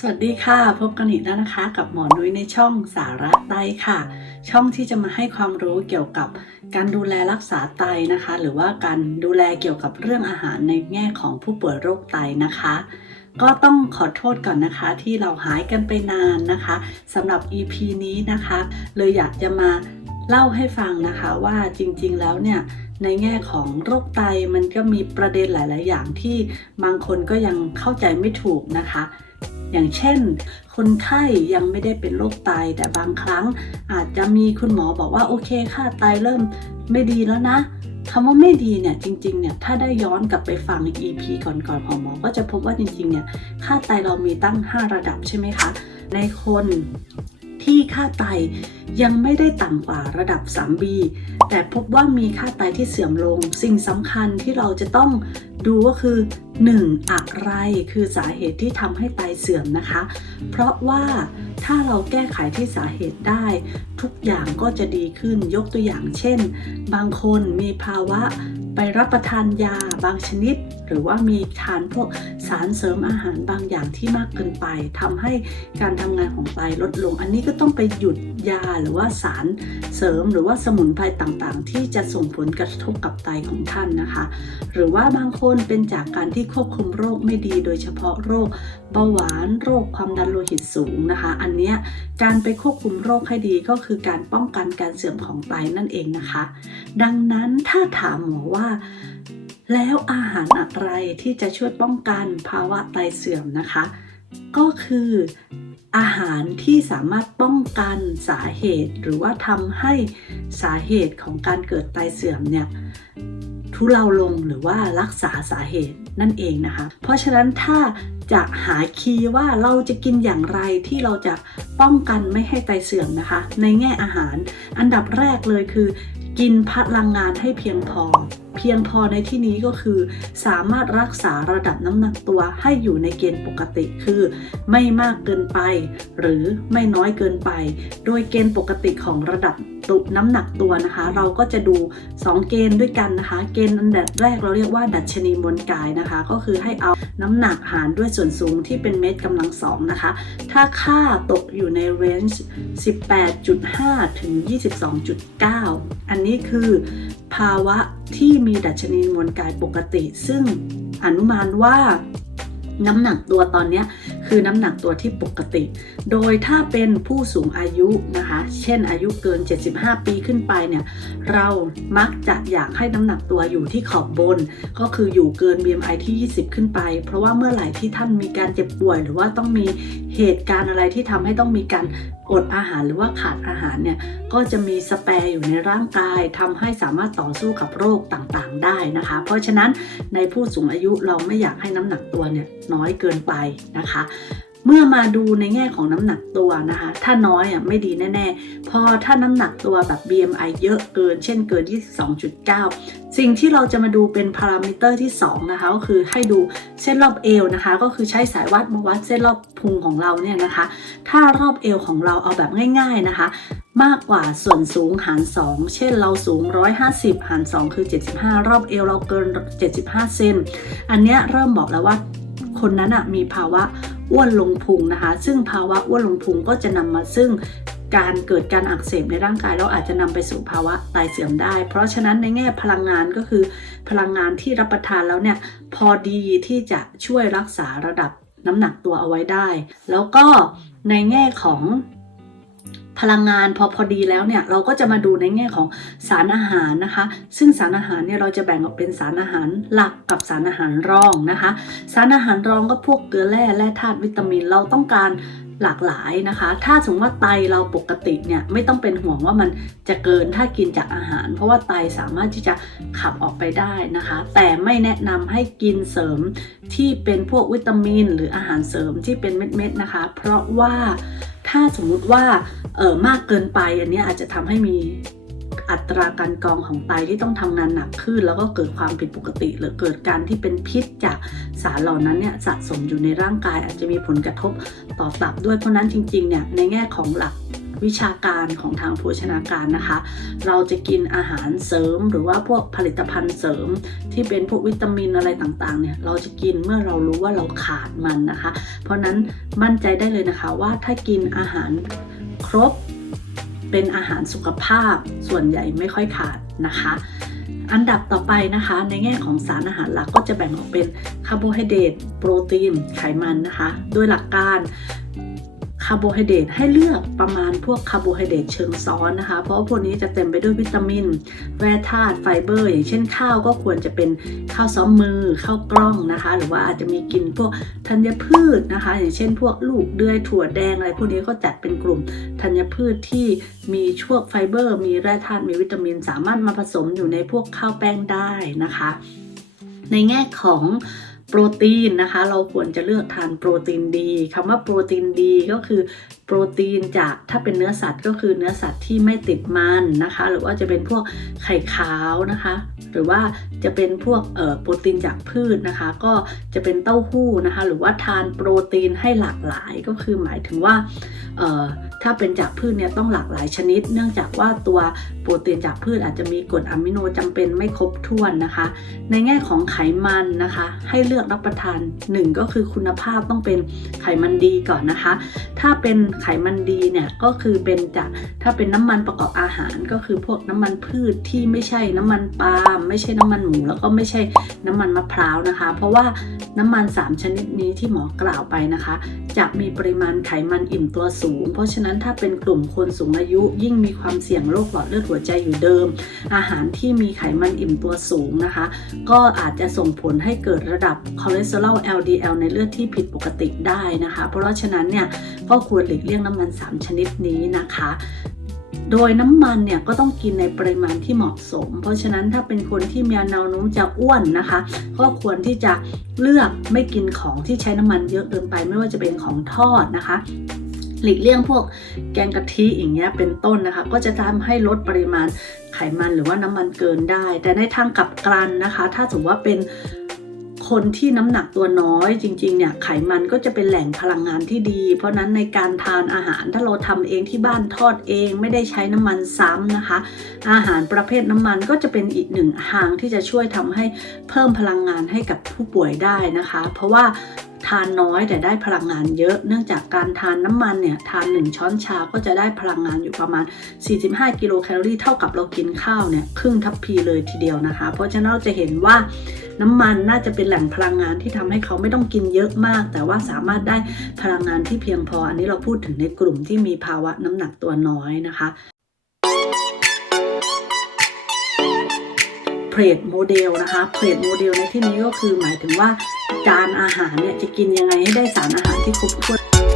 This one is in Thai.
สวัสดีค่ะ พบกันอีกแล้วนะคะ กับหมอนุ้ยในช่องสาระไตค่ะ ช่องที่จะมาให้ความรู้เกี่ยวกับการดูแลรักษาไตนะคะ หรือว่าการดูแลเกี่ยวกับเรื่องอาหารในแง่ของผู้ป่วยโรคไตนะคะ ก็ต้องขอโทษก่อนนะคะที่เราหายกันไปนานนะคะสำหรับ EP นี้นะคะ เลยอยากจะมาเล่าให้ฟังนะคะว่าจริงๆแล้วเนี่ยในแง่ของโรคไตมันก็มีประเด็นหลาย ๆ อย่างที่บางคนก็ยังเข้าใจไม่ถูกนะคะ อย่างเช่น คนไข้ยังไม่ได้เป็นโรคไตแต่บางครั้ง อาจจะมีคุณหมอบอกว่าโอเคค่ะไตเริ่มไม่ดีแล้วนะคำว่าไม่ดีเนี่ยจริงๆเนี่ยถ้าได้ย้อนกลับไปฟัง EP ก่อนๆของหมอ ก็จะพบว่าจริงๆเนี่ยค่าไตเรามีตั้ง 5 ระดับใช่ไหมคะ ในคน ที่ค่าไตยังไม่ได้ต่ำกว่าระดับ 3B แต่พบว่ามีค่าไตที่เสื่อมลง สิ่งสำคัญที่เราจะต้องดูก็คือ 1. อะไรคือสาเหตุที่ทำให้ไตเสื่อมนะคะ เพราะว่าถ้าเราแก้ไขที่สาเหตุได้ทุกอย่างก็จะดีขึ้นยกตัวอย่างเช่น บางคนมีภาวะไปรับประทานยาบางชนิด หรือว่ามีทานพวกสารเสริมอาหารบางอย่างที่มากเกินไปทำให้การทำงานของไตลดลง อันนี้ก็ต้องไปหยุดยาหรือว่าสารเสริมหรือว่าสมุนไพรต่างๆ ที่จะส่งผลกระทบกับไตของท่านนะคะ หรือว่าบางคนเป็นจากการที่ควบคุมโรคไม่ดี โดยเฉพาะโรคเบาหวานโรคความดันโลหิตสูงนะคะ อันเนี้ยการไปควบคุมโรคให้ดีก็คือคือการป้องกันการเสื่อมของไตนั่นเองนะคะ ดังนั้นถ้าถามหมอว่า แล้วอาหารอะไรที่จะช่วยป้องกันภาวะไตเสื่อมนะคะ ก็คืออาหารที่สามารถป้องกันสาเหตุ หรือว่าทำให้สาเหตุของการเกิดไตเสื่อมเนี่ยทุเลาลงหรือว่ารักษาสาเหตุนั่นเองนะคะ เพราะฉะนั้นถ้า จะหาคีย์ว่าเราจะกินอย่างไรที่เราจะป้องกันไม่ให้ไตเสื่อมนะคะ ในแง่อาหาร อันดับแรกเลยคือ กินพลังงานให้เพียงพอ เพียงพอในที่นี้ก็คือ สามารถรักษาระดับน้ำหนักตัวให้อยู่ในเกณฑ์ปกติคือ ไม่มากเกินไป หรือไม่น้อยเกินไป โดยเกณฑ์ปกติของระดับตุน้ำหนักตัวนะคะ เราก็จะดู 2 เกณฑ์ด้วยกันนะคะ เกณฑ์อันดับแรกเราเรียกว่าดัชนีมวลกายนะคะ ก็คือให้เอาน้ำหนักหารด้วยส่วนสูงที่เป็นเมตรกำลังสองนะคะ ถ้าค่าตกอยู่ในเรนจ์18.5 ถึง 22.9 อันนี้คือภาวะ ที่มีดัชนีมวลกายปกติ ซึ่งอนุมานว่าน้ำหนักตัวตอนนี้ คือน้ำหนักตัวที่ปกติ โดยถ้าเป็นผู้สูงอายุนะคะ เช่นอายุเกิน 75 ปีขึ้นไปเนี่ย เรามักจะอยากให้น้ำหนักตัวอยู่ที่ขอบบน ก็คืออยู่เกิน BMI ที่ 20 ขึ้นไป เพราะว่าเมื่อไหร่ที่ท่านมีการเจ็บป่วย หรือว่าต้องมีเหตุการณ์อะไรที่ทำให้ต้องมีการอดอาหารหรือว่าขาดอาหารเนี่ยก็จะมีสแปร์อยู่ในร่างกายทำให้สามารถต่อสู้กับโรคต่างๆ ได้นะคะ เพราะฉะนั้นในผู้สูงอายุเราไม่อยากให้น้ำหนักตัวเนี่ยน้อยเกินไปนะคะ เมื่อมาดูในแง่ของน้ำหนักตัวนะคะ ถ้าน้อยอะไม่ดีแน่ ๆ พอถ้าน้ำหนักตัวแบบ BMI เยอะเกิน เช่นเกิน 22.9 สิ่งที่เราจะมาดูเป็นพารามิเตอร์ที่ 2 นะคะ ก็คือให้ดูเส้นรอบเอวนะคะ ก็คือใช้สายวัดมาวัดเส้นรอบพุงของเราเนี่ยนะคะ ถ้ารอบเอวของเราเอาแบบง่าย ๆนะคะ มากกว่าส่วนสูงหาร 2 เช่นเราสูง 150 หาร 2 คือ 75 รอบเอวเราเกิน 75 เซน อันเนี้ยเริ่มบอกแล้วว่าคนนั้นอะมีภาวะ อ้วนลงพุงนะคะ ซึ่งภาวะอ้วนลงพุงก็จะนำมาซึ่งการเกิดการอักเสบในร่างกายแล้วอาจจะนำไปสู่ภาวะไตเสื่อมได้ เพราะฉะนั้นในแง่พลังงานก็คือ พลังงานที่รับประทานแล้วเนี่ยพอดีที่จะช่วยรักษาระดับน้ำหนักตัวเอาไว้ได้ แล้วก็ในแง่ของ พลังงานพอพอดีแล้วเนี่ยเราก็จะมาดูในแง่ของสารอาหารนะคะ ซึ่งสารอาหารเนี่ยเราจะแบ่งออกเป็นสารอาหารหลักกับสารอาหารรองนะคะ สารอาหารรองก็พวกเกลือแร่แร่ธาตุวิตามินเราต้องการหลากหลายนะคะ ถ้าสมมติว่าไตเราปกติเนี่ยไม่ต้องเป็นห่วงว่ามันจะเกินถ้ากินจากอาหาร เพราะว่าไตสามารถที่จะขับออกไปได้นะคะ แต่ไม่แนะนำให้กินเสริมที่เป็นพวกวิตามิน หรืออาหารเสริมที่เป็นเม็ดๆนะคะ เพราะว่า ถ้าสมมุติว่าเออมากเกินไปอันนี้อาจจะทำให้มีอัตราการกรองของไตที่ต้องทำงานหนักขึ้น แล้วก็เกิดความผิดปกติ หรือเกิดการที่เป็นพิษจากสารเหล่านั้นเนี่ยสะสมอยู่ในร่างกายอาจจะมีผลกระทบต่อตับด้วยเพราะนั้นจริงๆเนี่ยในแง่ของหลัก วิชาการของทางโภชนาการนะคะ เราจะกินอาหารเสริม หรือว่าพวกผลิตภัณฑ์เสริม ที่เป็นพวกวิตามินอะไรต่างๆเนี่ยเราจะกินเมื่อเรารู้ว่าเราขาดมันนะคะ เพราะนั้นมั่นใจได้เลยนะคะว่าถ้ากินอาหารครบเป็นอาหารสุขภาพส่วนใหญ่ไม่ค่อยขาดนะคะ อันดับต่อไปนะคะ ในแง่ของสารอาหารหลักก็จะแบ่งออกเป็นคาร์โบไฮเดรตโปรตีนไขมันนะคะ โดยหลักการาร์โบไฮเดรตให้เลือกประมาณพวกคาร์โบไฮเดรตเชิงซ้อนนะคะ เพราะว่าพวกนี้จะเต็มไปด้วยวิตามิน แร่ธาตุไฟเบอร์ อย่างเช่นข้าวก็ควรจะเป็นข้าวซ้อมมือข้าวกล้องนะคะ หรือว่าอาจจะมีกินพวกธัญพืชนะคะ อย่างเช่น พวกลูกเดือยถั่วแดงอะไรพวกนี้ก็จัดเป็นกลุ่มธัญพืชที่มีช่วงไฟเบอร์ มีแร่ธาตุมีวิตามิน สามารถมาผสมอยู่ในพวกข้าวแป้งได้นะคะ ในแง่ของ โปรตีนนะคะ เราควรจะเลือกทานโปรตีนดีคำว่าโปรตีนดีก็คือ โปรตีนจากถ้าเป็นเนื้อสัตว์ก็คือเนื้อสัตว์ที่ไม่ติดมันนะคะ หรือว่าจะเป็นพวกไข่ขาวนะคะ หรือว่าจะเป็นพวกโปรตีนจากพืชนะคะ ก็จะเป็นเต้าหู้นะคะ หรือว่าทานโปรตีนให้หลากหลายก็คือหมายถึงว่าถ้าเป็นจากพืชเนี่ยต้องหลากหลายชนิด เนื่องจากว่าตัวโปรตีนจากพืชอาจจะมีกรดอะมิโนจำเป็นไม่ครบถ้วนนะคะ ในแง่ของไขมันนะคะ ให้เลือกรับประทานหนึ่งก็คือคุณภาพต้องเป็นไขมันดีก่อนนะคะ ถ้าเป็นไขมันดีเนี่ยก็คือเป็นจากถ้าเป็นน้ำมันประกอบอาหารก็คือพวกน้ำมันพืชที่ไม่ใช่น้ำมันปาล์มไม่ใช่น้ำมันหมูแล้วก็ไม่ใช่น้ำมันมะพร้าวนะคะ เพราะว่า น้ำมัน 3 ชนิดนี้ที่หมอกล่าวไปนะคะ จะมีปริมาณไขมันอิ่มตัวสูง เพราะฉะนั้นถ้าเป็นกลุ่มคนสูงอายุยิ่งมีความเสี่ยงโรคหลอดเลือดหัวใจอยู่เดิม อาหารที่มีไขมันอิ่มตัวสูงนะคะ ก็อาจจะส่งผลให้เกิดระดับคอเลสเตอรอล LDL ในเลือดที่ผิดปกติได้นะคะ เพราะฉะนั้นเนี่ยก็ควรหลีกเลี่ยงน้ำมัน 3 ชนิดนี้นะคะ โดยน้ำมันเนี่ยก็ต้องกินในปริมาณที่เหมาะสม เพราะฉะนั้นถ้าเป็นคนที่มีแนวโน้มจะอ้วนนะคะ ก็ควรที่จะเลือกไม่กินของที่ใช้น้ำมันเยอะเกินไป ไม่ว่าจะเป็นของทอดนะคะหลีกเลี่ยงพวกแกงกะทิอย่างเงี้ยเป็นต้นนะคะ ก็จะทำให้ลดปริมาณไขมันหรือว่าน้ำมันเกินได้ แต่ในทางกลับกันนะคะ ถ้าสมมติว่าเป็น คนที่น้ำหนักตัวน้อยจริงๆเนี่ยไขมันก็จะเป็นแหล่งพลังงานที่ดี เพราะนั้นในการทานอาหารถ้าเราทำเองที่บ้านทอดเองไม่ได้ใช้น้ำมันซ้ำนะคะ อาหารประเภทน้ำมันก็จะเป็นอีกหนึ่งทางที่จะช่วยทำให้เพิ่มพลังงานให้กับผู้ป่วยได้นะคะ เพราะว่า ทานน้อยแต่ได้พลังงานเยอะ เนื่องจากการทานน้ำมันเนี่ยทาน 1 ช้อนชาก็จะได้พลังงานอยู่ประมาณ 45 กิโลแคลอรี่เท่ากับเรากินข้าวเนี่ยครึ่งทัพพีเลยทีเดียวนะคะ เพราะฉะนั้นเราจะเห็นว่าน้ำมันน่าจะเป็นแหล่งพลังงานที่ทำให้เขาไม่ต้องกินเยอะมาก แต่ว่าสามารถได้พลังงานที่เพียงพอ อันนี้เราพูดถึงในกลุ่มที่มีภาวะน้ำหนักตัวน้อยนะคะเพลทโมเดลนะคะเพลทโมเดลในที่นี้ก็คือหมายถึงว่า จานอาหารเนี่ยจะกินยังไงให้ได้สารอาหารที่ครบถ้วน